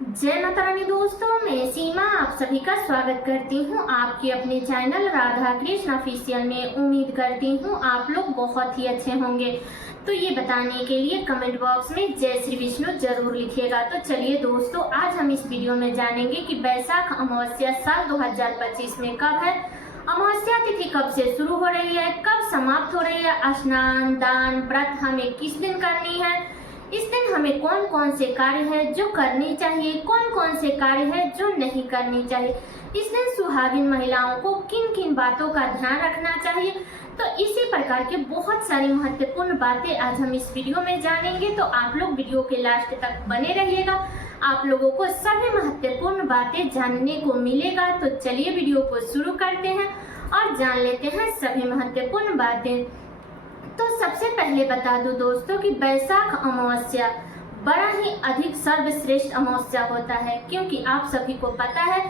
जय माता रानी दोस्तों, मैं सीमा आप सभी का स्वागत करती हूँ आपके अपने चैनल राधा कृष्ण ऑफिशियल में। उम्मीद करती हूँ आप लोग बहुत ही अच्छे होंगे। तो ये बताने के लिए कमेंट बॉक्स में जय श्री विष्णु जरूर लिखिएगा। तो चलिए दोस्तों, आज हम इस वीडियो में जानेंगे कि बैसाख अमावस्या साल 2025 में कब है, अमावस्या तिथि कब से शुरू हो रही है, कब समाप्त हो रही है, स्नान दान व्रत हमें किस दिन करनी है, इस दिन हमें कौन कौन से कार्य है जो करनी चाहिए, कौन कौन से कार्य है जो नहीं करनी चाहिए, इस दिन सुहागिन महिलाओं को किन किन बातों का ध्यान रखना चाहिए। तो इसी प्रकार के बहुत सारी महत्वपूर्ण बातें आज हम इस वीडियो में जानेंगे। तो आप लोग वीडियो के लास्ट तक बने रहिएगा, आप लोगों को सभी महत्वपूर्ण बातें जानने को मिलेगा। तो चलिए वीडियो को शुरू करते हैं और जान लेते हैं सभी महत्वपूर्ण बातें। तो सबसे पहले बता दूं दोस्तों कि बैसाख अमावस्या बड़ा ही अधिक सर्वश्रेष्ठ अमावस्या होता है, क्योंकि आप सभी को पता है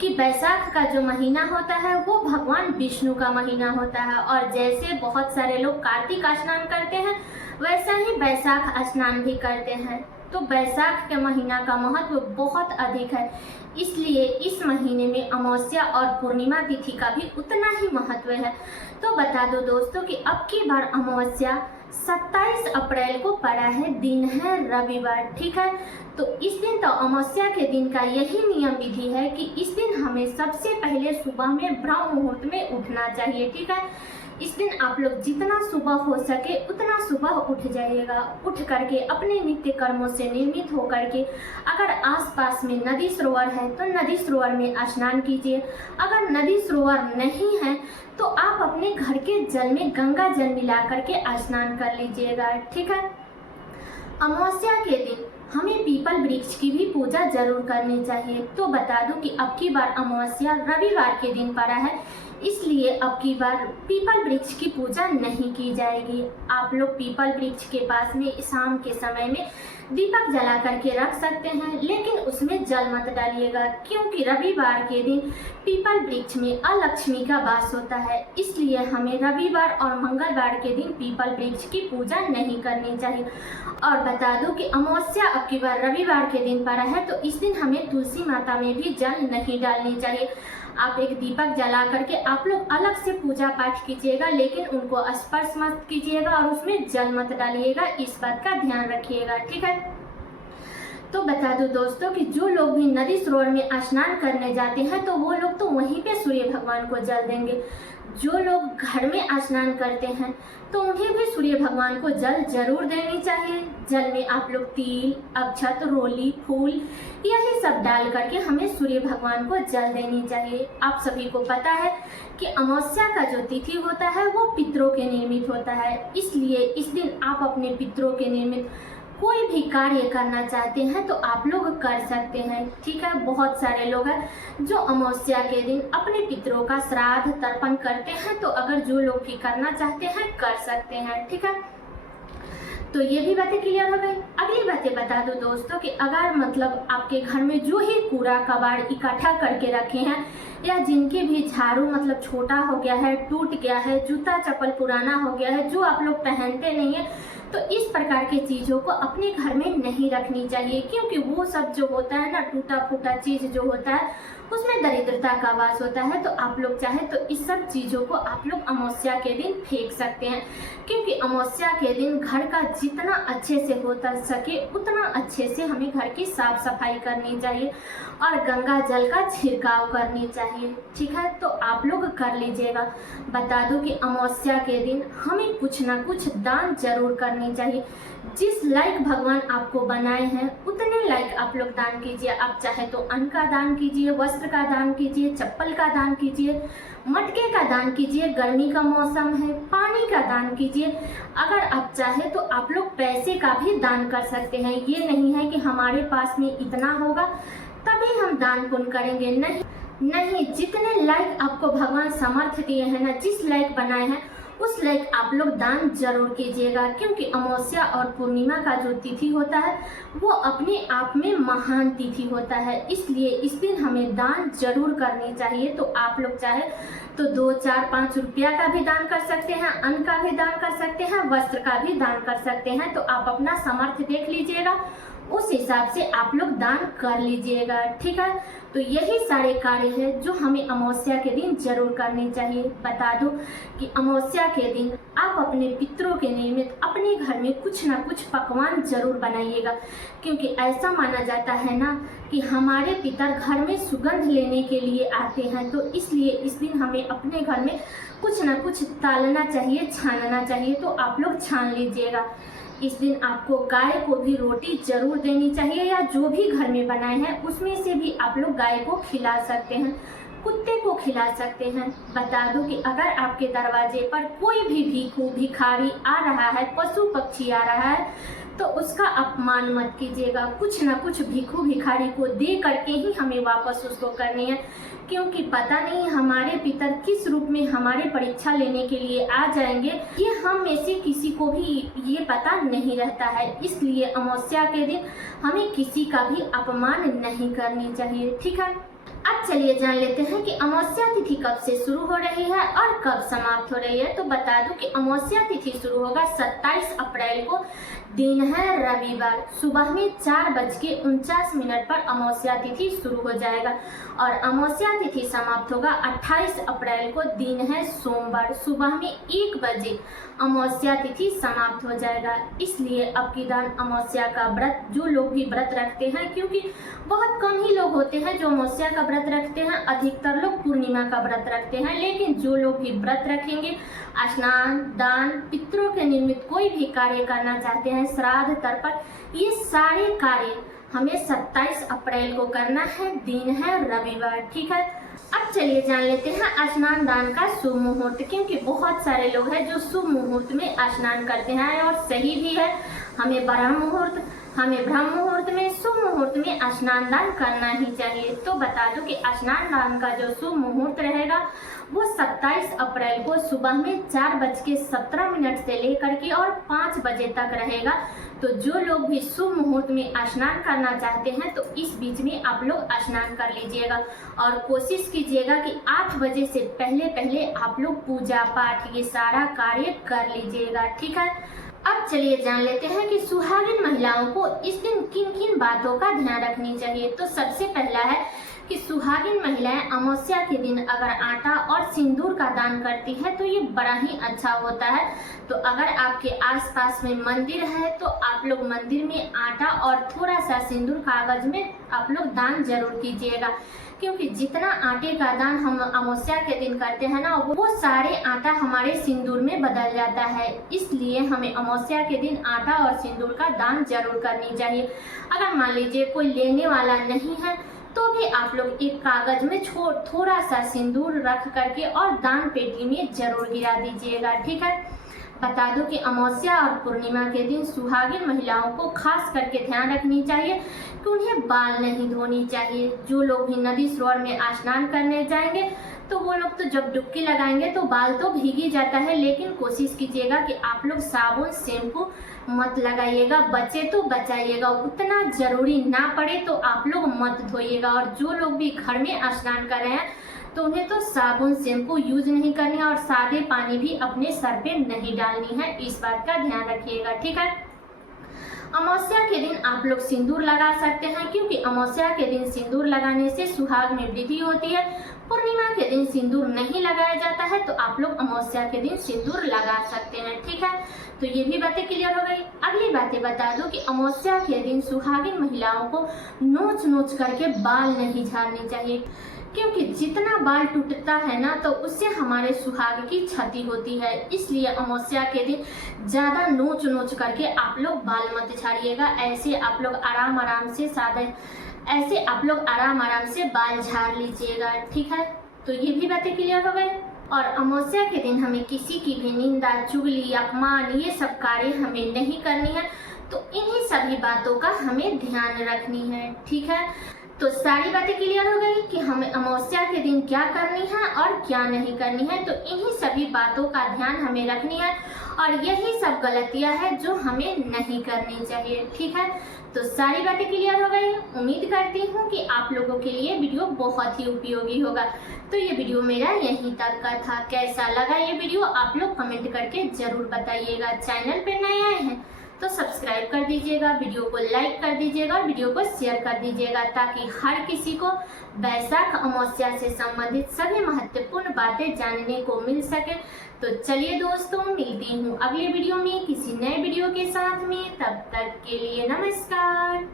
कि बैसाख का जो महीना होता है वो भगवान विष्णु का महीना होता है। और जैसे बहुत सारे लोग कार्तिक स्नान करते हैं, वैसा ही बैसाख स्नान भी करते हैं। तो बैसाख के महीना का महत्व बहुत अधिक है, इसलिए इस महीने में अमावस्या और पूर्णिमा तिथि का भी उतना ही महत्व है। तो बता दो दोस्तों कि अब की बार अमावस्या 27 अप्रैल को पड़ा है, दिन है रविवार, ठीक है। तो इस दिन तो अमावस्या के दिन का यही नियम विधि है कि इस दिन हमें सबसे पहले सुबह में ब्रह्म मुहूर्त में उठना चाहिए, ठीक है। इस दिन आप लोग जितना सुबह हो सके उतना सुबह उठ जाइएगा। उठ करके अपने नित्य कर्मों से निर्मित होकर के अगर आसपास में नदी सरोवर है तो नदी सरोवर में स्नान कीजिए। अगर नदी सरोवर नहीं है तो आप अपने घर के जल में गंगा जल मिला करके स्नान कर लीजिएगा, ठीक है। अमावस्या के दिन हमें पीपल वृक्ष की भी पूजा जरूर करनी चाहिए। तो बता दूं कि अब की बार अमावस्या रविवार के दिन पड़ा है, इसलिए अब की बार पीपल वृक्ष की पूजा नहीं की जाएगी। आप लोग पीपल वृक्ष के पास में शाम के समय में दीपक जला करके रख सकते हैं, लेकिन उसमें जल मत डालिएगा, क्योंकि रविवार के दिन पीपल वृक्ष में अलक्ष्मी का वास होता है। इसलिए हमें रविवार और मंगलवार के दिन पीपल वृक्ष की पूजा नहीं करनी चाहिए। और बता दूं कि अमावस्या अब की बार रविवार के दिन पड़ा है, तो इस दिन हमें तुलसी माता में भी जल नहीं डालनी चाहिए। आप एक दीपक जला करके आप लोग अलग से पूजा पाठ कीजिएगा, लेकिन उनको स्पर्श मत कीजिएगा और उसमें जल मत डालिएगा, इस बात का ध्यान रखिएगा, ठीक है। तो बता दूं दोस्तों कि जो लोग भी नदी सरोवर में स्नान करने जाते हैं तो वो लोग तो वहीं पे सूर्य भगवान को जल देंगे। जो लोग घर में स्नान करते हैं तो उन्हें भी सूर्य भगवान को जल जरूर देनी चाहिए। जल में आप लोग तिल, अक्षत, रोली, फूल यही सब डाल करके हमें सूर्य भगवान को जल देनी चाहिए। आप सभी को पता है कि अमावस्या का जो तिथि होता है वो पितरों के निर्मित होता है, इसलिए इस दिन आप अपने पितरों के निर्मित कोई भी कार्य करना चाहते हैं तो आप लोग कर सकते हैं, ठीक है। बहुत सारे लोग हैं जो अमावस्या के दिन अपने पितरों का श्राद्ध तर्पण करते हैं, तो अगर जो लोग भी करना चाहते हैं कर सकते हैं, ठीक है। तो ये भी बातें क्लियर हो गई। अगली बातें बता दो दोस्तों कि अगर मतलब आपके घर में जो ही कूड़ा कबाड़ इकट्ठा करके रखे हैं, या जिनके भी झाड़ू मतलब छोटा हो गया है, टूट गया है, जूता चप्पल पुराना हो गया है, जो आप लोग पहनते नहीं है, तो इस प्रकार की चीज़ों को अपने घर में नहीं रखनी चाहिए, क्योंकि वो सब जो होता है ना, टूटा फूटा चीज़ जो होता है उसमें दरिद्रता का वास होता है। तो आप लोग चाहे तो इस सब चीज़ों को आप लोग अमावस्या के दिन फेंक सकते हैं, क्योंकि अमावस्या के दिन घर का जितना अच्छे से होता सके उतना अच्छे से हमें घर की साफ सफाई करनी चाहिए और गंगा जल का छिड़काव करनी चाहिए, ठीक है। तो आप लोग कर लीजिएगा। बता दूं कि अमावस्या के दिन हमें कुछ ना कुछ दान जरूर करनी चाहिए। जिस लायक भगवान आपको बनाए हैं उतने लायक आप लोग दान कीजिए। आप चाहे तो अन्न का दान कीजिए, वस्त्र का दान कीजिए, चप्पल का दान कीजिए, मटके का दान कीजिए, गर्मी का मौसम है, पानी का दान कीजिए। अगर आप चाहे तो आप लोग पैसे का भी दान कर सकते हैं। ये नहीं है कि हमारे पास में इतना होगा तभी हम दान पुण्य करेंगे, नहीं, जितने लायक आपको भगवान सामर्थ्य दिए हैं ना, जिस लायक बनाए हैं उस लायक आप लोग दान जरूर कीजिएगा, क्योंकि अमावस्या और पूर्णिमा का जो तिथि होता है वो अपने आप में महान तिथि होता है, इसलिए इस दिन हमें दान जरूर करनी चाहिए। तो आप लोग चाहे तो 2, 4, 5 रुपया का भी दान कर सकते हैं, अन्न का भी दान कर सकते हैं, वस्त्र का भी दान कर सकते हैं। तो आप अपना सामर्थ्य देख लीजिएगा उस हिसाब से आप लोग दान कर लीजिएगा, ठीक है। तो यही सारे कार्य हैं जो हमें अमावस्या के दिन जरूर करने चाहिए। बता दूं कि अमावस्या के दिन आप अपने पितरों के निमित्त अपने घर में कुछ ना कुछ पकवान जरूर बनाइएगा, क्योंकि ऐसा माना जाता है ना कि हमारे पितर घर में सुगंध लेने के लिए आते हैं, तो इसलिए इस दिन हमें अपने घर में कुछ ना कुछ तलना चाहिए, छानना चाहिए। तो आप लोग छान लीजिएगा। इस दिन आपको गाय को भी रोटी जरूर देनी चाहिए, या जो भी घर में बनाए हैं उसमें से भी आप लोग गाय को खिला सकते हैं, कुत्ते को खिला सकते हैं। बता दूं कि अगर आपके दरवाजे पर कोई भी भीखू भिखारी आ रहा है, पशु पक्षी आ रहा है, तो उसका अपमान मत कीजिएगा। कुछ ना कुछ भीखू भिखारी को दे करके ही हमें वापस उसको करनी है, क्योंकि पता नहीं हमारे पितर किस रूप में हमारे परीक्षा लेने के लिए आ जाएंगे, ये हम में से किसी को भी ये पता नहीं रहता है। इसलिए अमावस्या के दिन हमें किसी का भी अपमान नहीं करनी चाहिए, ठीक है। अब चलिए जान लेते हैं कि अमावस्या तिथि कब से शुरू हो रही है और कब समाप्त हो रही है। तो बता दूं कि अमावस्या तिथि शुरू होगा 27 अप्रैल को, दिन है रविवार, सुबह में 4:49 पर अमावस्या तिथि शुरू हो जाएगा, और अमावस्या तिथि समाप्त होगा 28 अप्रैल को, दिन है सोमवार, सुबह में 1 बजे अमावस्या तिथि समाप्त हो जाएगा। इसलिए अब की दान अमावस्या का व्रत जो लोग भी व्रत रखते हैं, क्योंकि बहुत कम ही लोग होते हैं जो अमावस्या का व्रत रखते हैं, अधिकतर लोग पूर्णिमा का व्रत रखते हैं, लेकिन जो लोग भी व्रत रखेंगे, स्नान दान पितरों के निमित्त कोई भी कार्य करना चाहते हैं, श्राद्ध तर्पण, ये सारे कार्य हमें 27 अप्रैल को करना है, दिन है रविवार, ठीक है। अब चलिए जान लेते हैं स्नान दान का शुभ मुहूर्त, क्योंकि बहुत सारे लोग हैं जो शुभ मुहूर्त में स्नान करते हैं, और सही भी है। हमें ब्रह्म मुहूर्त में शुभ मुहूर्त में स्नान दान करना ही चाहिए। तो बता दूं कि स्नान दान का जो शुभ मुहूर्त रहेगा वो 27 अप्रैल को सुबह में 4:17 से लेकर के और 5 बजे तक रहेगा। तो जो लोग भी शुभ मुहूर्त में स्नान करना चाहते हैं तो इस बीच में आप लोग स्नान कर लीजिएगा, और कोशिश कीजिएगा कि 8 बजे से पहले पहले आप लोग पूजा पाठ ये सारा कार्य कर लीजिएगा, ठीक है। अब चलिए जान लेते हैं कि सुहागिन महिलाओं को इस दिन किन किन बातों का ध्यान रखनी चाहिए। तो सबसे पहला है कि सुहागिन महिलाएं अमावस्या के दिन अगर आटा और सिंदूर का दान करती है तो ये बड़ा ही अच्छा होता है। तो अगर आपके आसपास में मंदिर है तो आप लोग मंदिर में आटा और थोड़ा सा सिंदूर कागज में आप लोग दान जरूर कीजिएगा, क्योंकि जितना आटे का दान हम अमावस्या के दिन करते हैं ना, वो सारे आटा हमारे सिंदूर में बदल जाता है। इसलिए हमें अमावस्या के दिन आटा और सिंदूर का दान जरूर करनी चाहिए। अगर मान लीजिए कोई लेने वाला नहीं है तो भी आप लोग एक कागज में थोड़ा सा सिंदूर रख करके और दान पेटी में जरूर गिरा दीजिएगा, ठीक है। बता दूं कि अमावस्या और पूर्णिमा के दिन सुहागिन महिलाओं को खास करके ध्यान रखनी चाहिए कि उन्हें बाल नहीं धोनी चाहिए। जो लोग भी नदी सरोवर में स्नान करने जाएंगे तो वो लोग तो जब डुबकी लगाएंगे तो बाल तो भीग ही जाता है, लेकिन कोशिश कीजिएगा कि आप लोग साबुन शैम्पू मत लगाइएगा, बचे तो बचाइएगा, उतना जरूरी ना पड़े तो आप लोग मत धोइएगा। और जो लोग भी घर में स्नान कर रहे हैं तो उन्हें तो साबुन शैम्पू यूज नहीं करनी है, और सादे पानी भी अपने सर पे नहीं डालनी है, इस बात का ध्यान रखिएगा, ठीक है। अमावस्या के दिन आप लोग सिंदूर लगा सकते हैं, क्योंकि अमावस्या के दिन सिंदूर लगाने से सुहाग में वृद्धि होती है। पूर्णिमा के दिन सिंदूर नहीं लगाया जाता है तो आप लोग अमावस्या के दिन सिंदूर लगा सकते हैं, ठीक है। तो ये भी बातें क्लियर हो गई। अगली बातें बता दूं कि अमावस्या के दिन सुहागिन महिलाओं को नोच नोच करके बाल नहीं झाड़ने चाहिए, क्योंकि जितना बाल टूटता है ना तो उससे हमारे सुहाग की क्षति होती है। इसलिए अमावस्या के दिन ज़्यादा नोच नोच करके आप लोग बाल मत झाड़िएगा। ऐसे आप लोग आराम आराम से बाल झाड़ लीजिएगा, ठीक है। तो ये भी बातें क्लियर हो गए। और अमावस्या के दिन हमें किसी की भी निंदा, चुगली, अपमान ये सब कार्य हमें नहीं करनी है। तो इन्हीं सभी बातों का हमें ध्यान रखनी है, ठीक है। तो सारी बातें क्लियर हो गई कि हमें अमावस्या के दिन क्या करनी है और क्या नहीं करनी है। तो इन्हीं सभी बातों का ध्यान हमें रखनी है, और यही सब गलतियां हैं जो हमें नहीं करनी चाहिए, ठीक है। तो सारी बातें क्लियर हो गई। उम्मीद करती हूँ कि आप लोगों के लिए वीडियो बहुत ही उपयोगी होगा। तो ये वीडियो मेरा यहीं तक का था। कैसा लगा ये वीडियो आप लोग कमेंट करके जरूर बताइएगा। चैनल पे नए आए हैं तो सब्सक्राइब कर दीजिएगा, वीडियो को लाइक कर दीजिएगा और वीडियो को शेयर कर दीजिएगा ताकि हर किसी को वैशाख अमावस्या से संबंधित सभी महत्वपूर्ण बातें जानने को मिल सके। तो चलिए दोस्तों, मिलती हूँ अगले वीडियो में किसी नए वीडियो के साथ में। तब तक के लिए नमस्कार।